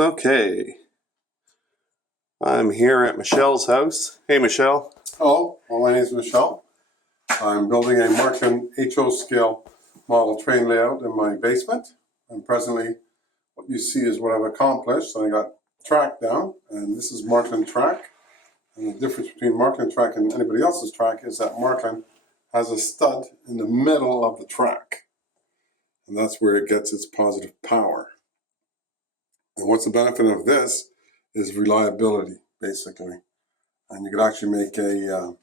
Okay, I'm here at Michelle's house. Hey, Michelle. Hello, my name is Michelle. I'm building a Martin HO scale model train layout in my basement. And presently, what you see is what I've accomplished. I got track down, and this is Martin track. And the difference between Martin track and anybody else's track is that Martin has a stud in the middle of the track. And that's where it gets its positive power. And what's the benefit of this is reliability, basically. And you could actually make a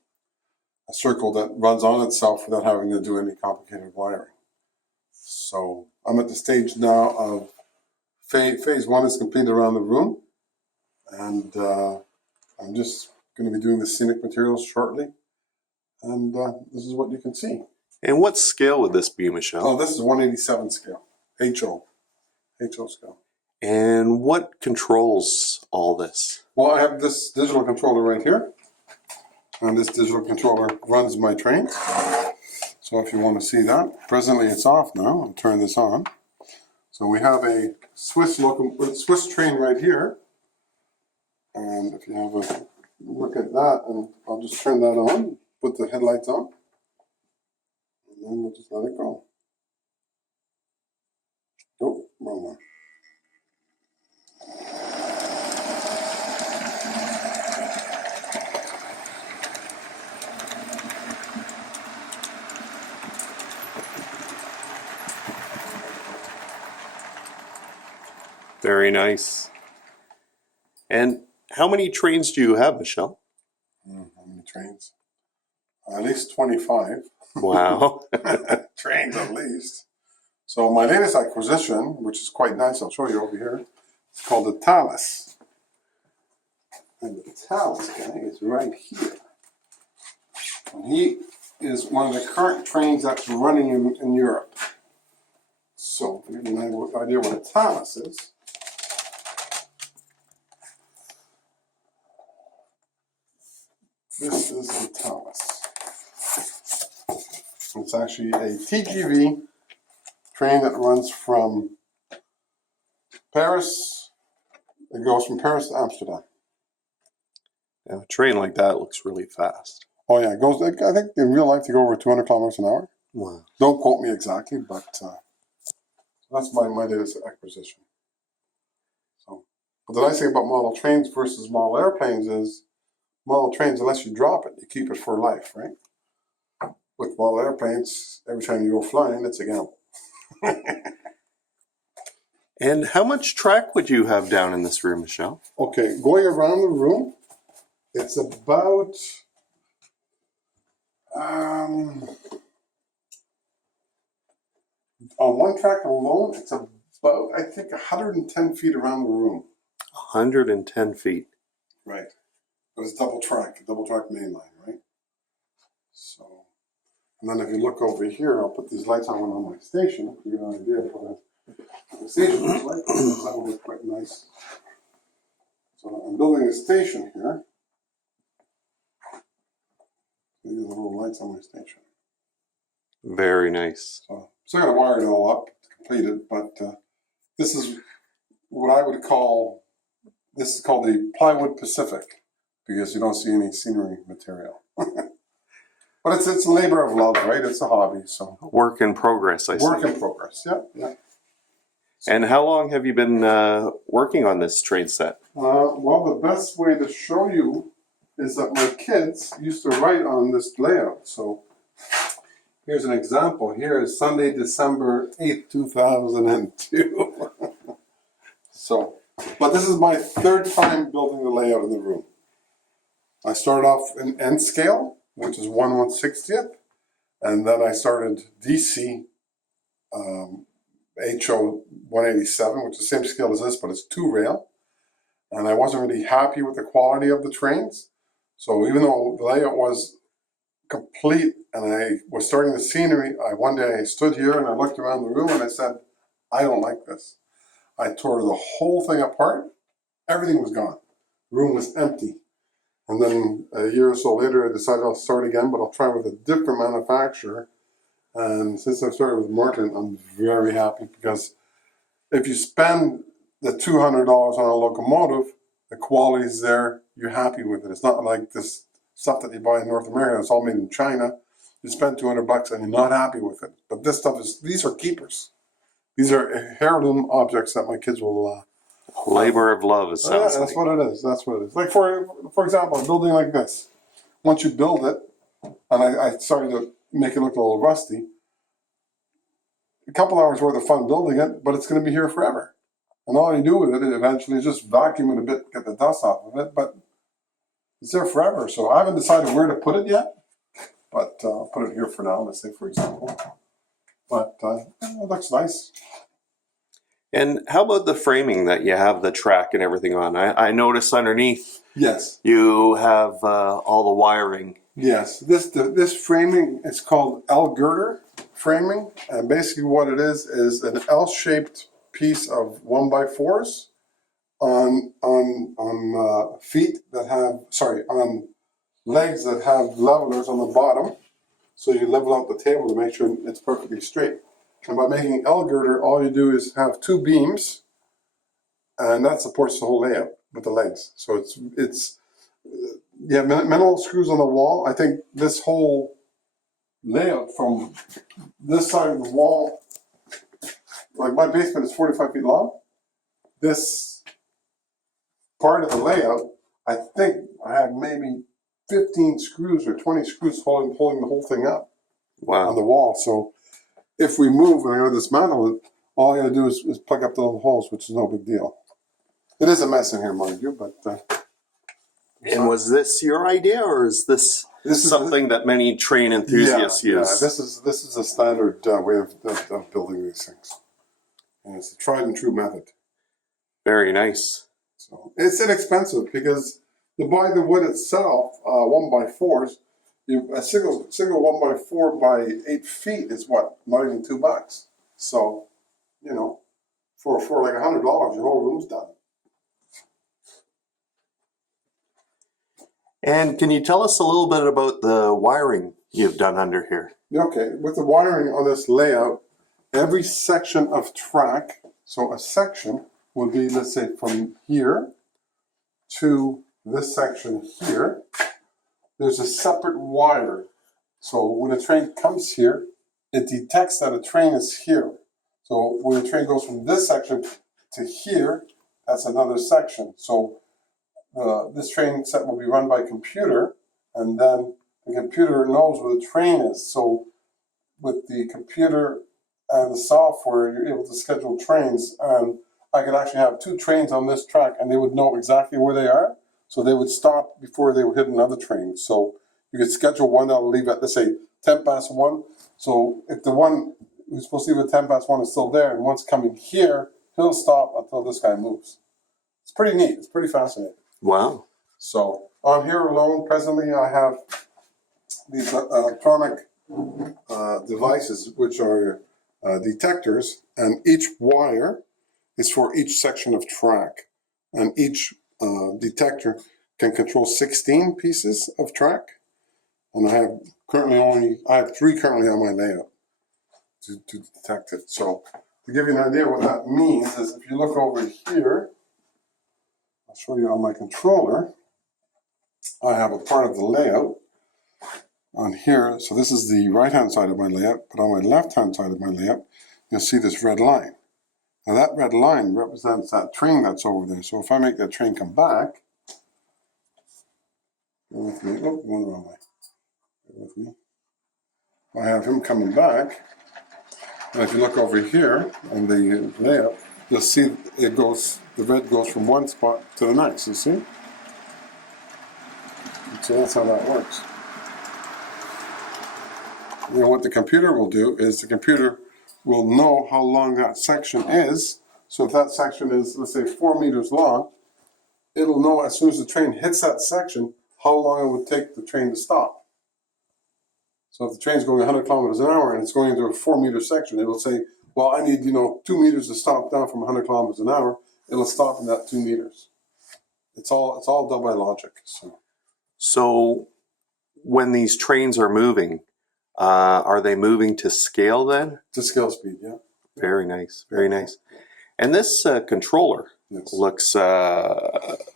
circle that runs on itself without having to do any complicated wiring. So I'm at the stage now of phase one is completed around the room. And I'm just going to be doing the scenic materials shortly. And this is what you can see. And what scale would this be, Michelle? Oh, this is 187 scale, HO scale. And what controls all this? Well, I have this digital controller right here. And this digital controller runs my train. So if you want to see that, presently it's off now. I'll turn this on. So we have a Swiss train right here. And if you have a look at that, and I'll just turn that on, put the headlights on, and then we'll just let it go. Oh, wrong one. Very nice. And how many trains do you have, Michelle? How many trains? At least 25. Wow. Trains at least. So my latest acquisition, which is quite nice, I'll show you over here, it's called the Talus. And the Talus guy is right here. And he is one of the current trains that's running in Europe. So to give you an idea what a Talus is. This is the Talus. It's actually a TGV train that runs from Paris. It goes from Paris to Amsterdam. Now, a train like that looks really fast. Oh yeah, it goes. I think in real life they go over 200 kilometers an hour. Wow. Don't quote me exactly, but that's my latest acquisition. So, but the nice thing about model trains versus model airplanes is model trains, unless you drop it, you keep it for life, right? With model airplanes, every time you go flying, it's a gamble. And how much track would you have down in this room, Michelle? Okay, going around the room, it's about on one track alone, it's about, I think, 110 feet around the room. 110 feet. Right. But it's double track main line, right? So, and then if you look over here, I'll put these lights on my station to give you an idea of what the station looks like. That will look quite nice. So I'm building a station here. These are the little lights on my station. Very nice. So still got to wire it all up to complete it, but this is what I would call, this is called the Plywood Pacific, because you don't see any scenery material. But it's a labor of love, right? It's a hobby, so. Work in progress, I see. Work in progress, yeah. And how long have you been working on this train set? Well, the best way to show you is that my kids used to write on this layout. So here's an example. Here is Sunday, December 8th, 2002. So, but this is my third time building the layout of the room. I started off in N scale, which is 1/160th, and then I started DC HO 187, which is the same scale as this, but it's 2 rail. And I wasn't really happy with the quality of the trains. So even though the layout was complete and I was starting the scenery, one day I stood here and I looked around the room and I said, I don't like this. I tore the whole thing apart. Everything was gone. The room was empty. And then a year or so later, I decided I'll start again, but I'll try with a different manufacturer. And since I started with Martin, I'm very happy because if you spend the $200 on a locomotive, the quality's there, you're happy with it. It's not like this stuff that you buy in North America, it's all made in China. You spend $200 and you're not happy with it. But this stuff these are keepers. These are heirloom objects that my kids will. Labor of love, it sounds Yeah, that's like. what it is. That's what it is. Like for example, a building like this. Once you build it, and I started to make it look a little rusty. A couple hours worth of fun building it, but it's going to be here forever. And all you do with it eventually is just vacuum it a bit, get the dust off of it, but it's there forever. So I haven't decided where to put it yet, but I'll put it here for now, let's say, for example. But it looks nice. And how about the framing that you have the track and everything on? I notice underneath Yes. you have all the wiring. Yes. This framing is called L-girder framing, and basically what it is an L-shaped piece of 1x4s on feet that have on legs that have levelers on the bottom, so you level out the table to make sure it's perfectly straight. And by making L-girder, all you do is have two beams, and that supports the whole layout with the legs. So it's minimal screws on the wall. I think this whole layout from this side of the wall, like my basement is 45 feet long. This part of the layout, I think I have maybe 15 screws or 20 screws holding the whole thing up on Wow. the wall. So if we move and I gotta dismantle it, all I gotta do is plug up the little holes, which is no big deal. It is a mess in here, mind you, but And was this your idea, or is this something that many train enthusiasts use? This is a standard way of building these things, and it's a tried and true method. Very nice. So it's inexpensive because to buy the wood itself, 1x4s, a single 1x4 by 8 feet is what, not even $2. So, for like $100, your whole room's done. And can you tell us a little bit about the wiring you've done under here? Okay, with the wiring on this layout, every section of track, so a section would be, let's say, from here to this section here, there's a separate wire. So when a train comes here, it detects that a train is here. So when a train goes from this section to here, that's another section. So this train set will be run by computer, and then the computer knows where the train is. So with the computer and the software, you're able to schedule trains, and I could actually have 2 trains on this track, and they would know exactly where they are. So they would stop before they would hit another train. So you could schedule one that will leave at, let's say, 1:10. So if the one who's supposed to leave at 1:10 is still there, and one's coming here, he'll stop until this guy moves. It's pretty neat. It's pretty fascinating. Wow. So on here alone, presently I have these electronic devices, which are detectors, and each wire is for each section of track, and each detector can control 16 pieces of track, and I have 3 currently on my layout to detect it. So to give you an idea what that means is, if you look over here, I'll show you on my controller, I have a part of the layout on here. So this is the right-hand side of my layout, but on my left-hand side of my layout, you'll see this red line. Now that red line represents that train that's over there. So if I make that train come back, go with me. Oh, one wrong way. Go with me. I have him coming back, and if you look over here on the layout, you'll see the red goes from one spot to the next. You see? So that's how that works. What the computer will do is the computer will know how long that section is. So if that section is, let's say, 4 meters long, it'll know as soon as the train hits that section how long it would take the train to stop. So if the train's going 100 kilometers an hour and it's going into a 4-meter section, it'll say, well, I need 2 meters to stop down from 100 kilometers an hour. It'll stop in that 2 meters. It's all done by logic. So when these trains are moving, are they moving to scale then? To scale speed, yeah. Very nice. Very nice. And this controller Yes. looks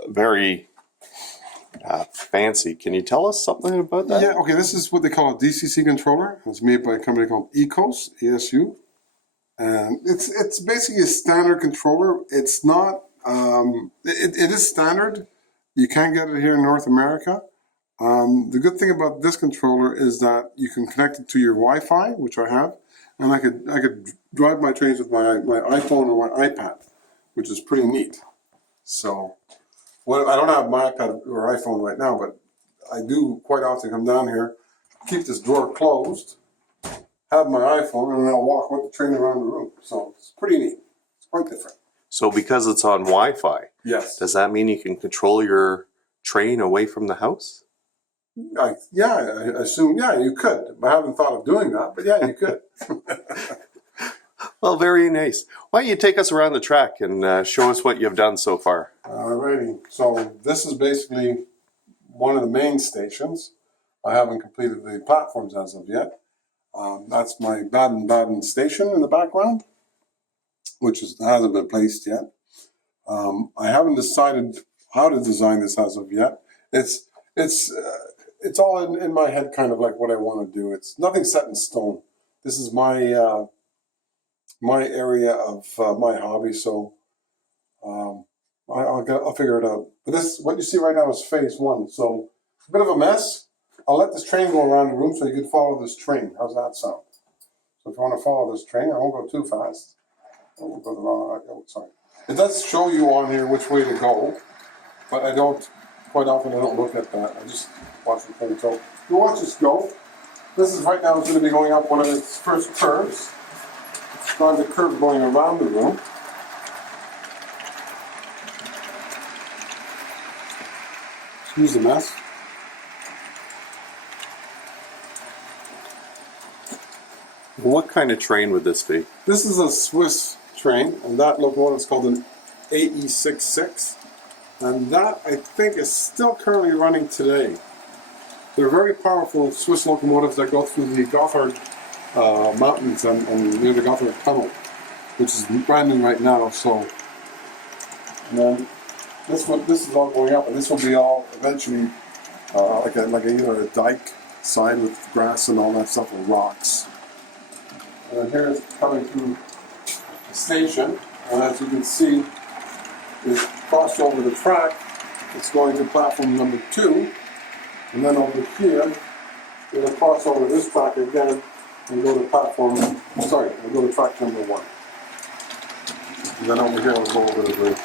very fancy. Can you tell us something about that? Yeah, okay, this is what they call a DCC controller. It's made by a company called ECOS, ESU. And it's basically a standard controller. It's not, it is standard. You can get it here in North America. The good thing about this controller is that you can connect it to your Wi-Fi, which I have, and I could drive my trains with my iPhone or my iPad, which is pretty neat. So, well, I don't have my iPad or iPhone right now, but I do quite often come down here, keep this door closed, have my iPhone, and then I'll walk with the train around the room. So it's pretty neat. It's quite different. So because it's on Wi-Fi, Yes. does that mean you can control your train away from the house? I assume, yeah, you could. I haven't thought of doing that, but yeah, you could. Well, very nice. Why don't you take us around the track and show us what you've done so far? Alrighty. So this is basically one of the main stations. I haven't completed the platforms as of yet. That's my Baden-Baden station in the background, which hasn't been placed yet. I haven't decided how to design this as of yet. It's all in my head, kind of like what I want to do. It's nothing set in stone. This is my my area of my hobby, so I'll figure it out. But this, what you see right now, is phase one. So a bit of a mess. I'll let this train go around the room so you can follow this train. How's that sound? So if you want to follow this train, I won't go too fast. I won't go the wrong way. Oh, sorry. It does show you on here which way to go, but I don't, quite often I don't look at that. I just watch the thing. So you watch this go. This is right now, it's going to be going up one of its first curves. It's got the curve going around the room. Excuse the mess. What kind of train would this be? This is a Swiss train, and that locomotive is called an AE66. And that, I think, is still currently running today. They're very powerful Swiss locomotives that go through the Gotthard mountains and near the Gotthard Tunnel, which is brand new right now. So, and then this is all going up, and this will be all eventually like either a dike side with grass and all that stuff, or rocks. And here it's coming through the station, and as you can see, it's crossed over the track. It's going to platform number 2, and then over here, it'll cross over this track again and go to it'll go to track number 1. And then over here, it'll go over the bridge.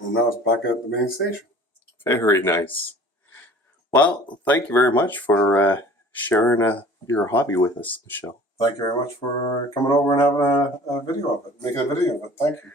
And now it's back at the main station. Very nice. Well, thank you very much for sharing your hobby with us, Michel. Thank you very much for coming over and having a video of it, making a video of it. Thank you.